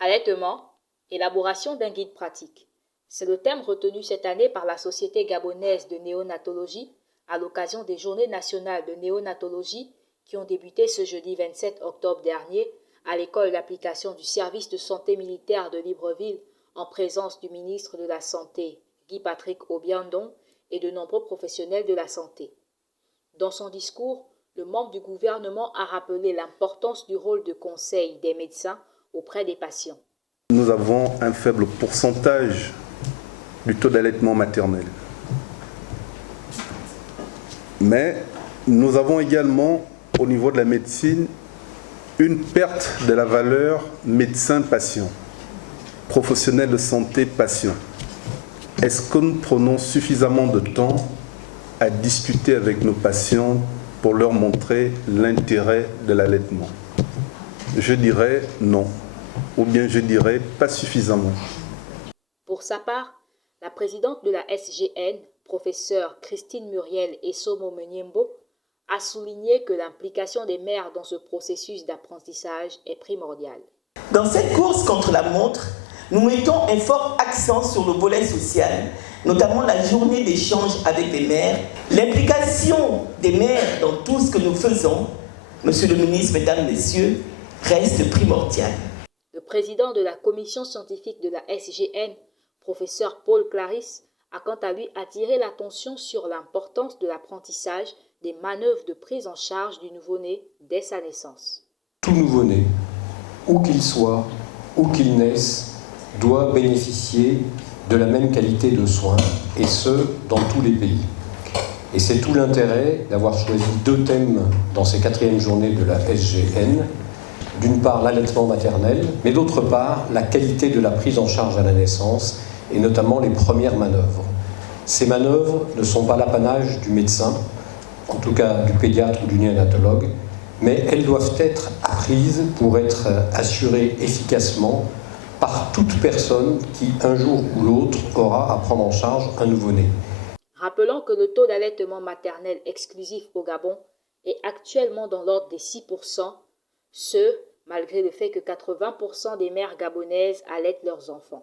Allaitement, élaboration d'un guide pratique. C'est le thème retenu cette année par la Société gabonaise de néonatologie à l'occasion des Journées nationales de néonatologie qui ont débuté ce jeudi 27 octobre dernier à l'école d'application du service de santé militaire de Libreville en présence du ministre de la Santé, Guy-Patrick Obiandon, et de nombreux professionnels de la santé. Dans son discours, le membre du gouvernement a rappelé l'importance du rôle de conseil des médecins auprès des patients. Nous avons un faible pourcentage du taux d'allaitement maternel. Mais nous avons également, au niveau de la médecine, une perte de la valeur médecin-patient, professionnel de santé-patient. Est-ce que nous prenons suffisamment de temps à discuter avec nos patients pour leur montrer l'intérêt de l'allaitement? Je dirais non, ou bien je dirais pas suffisamment. Pour sa part, la présidente de la SGN, professeure Christine Muriel Essomo-Menyembo, a souligné que l'implication des mères dans ce processus d'apprentissage est primordiale. Dans cette course contre la montre, nous mettons un fort accent sur le volet social, notamment la journée d'échange avec les mères. L'implication des mères dans tout ce que nous faisons, Monsieur le ministre, Mesdames, Messieurs, reste primordiale. Le président de la commission scientifique de la SGN, professeur Paul Clarisse, a quant à lui attiré l'attention sur l'importance de l'apprentissage des manœuvres de prise en charge du nouveau-né dès sa naissance. Tout nouveau-né, où qu'il soit, où qu'il naisse, doit bénéficier de la même qualité de soins, et ce, dans tous les pays. Et c'est tout l'intérêt d'avoir choisi deux thèmes dans ces 4e journées de la SGN. D'une part, l'allaitement maternel, mais d'autre part, la qualité de la prise en charge à la naissance, et notamment les premières manœuvres. Ces manœuvres ne sont pas l'apanage du médecin, en tout cas du pédiatre ou du néonatologue, mais elles doivent être apprises pour être assurées efficacement par toute personne qui, un jour ou l'autre, aura à prendre en charge un nouveau-né. Rappelons que le taux d'allaitement maternel exclusif au Gabon est actuellement dans l'ordre des 6%, ce, malgré le fait que 80% des mères gabonaises allaitent leurs enfants.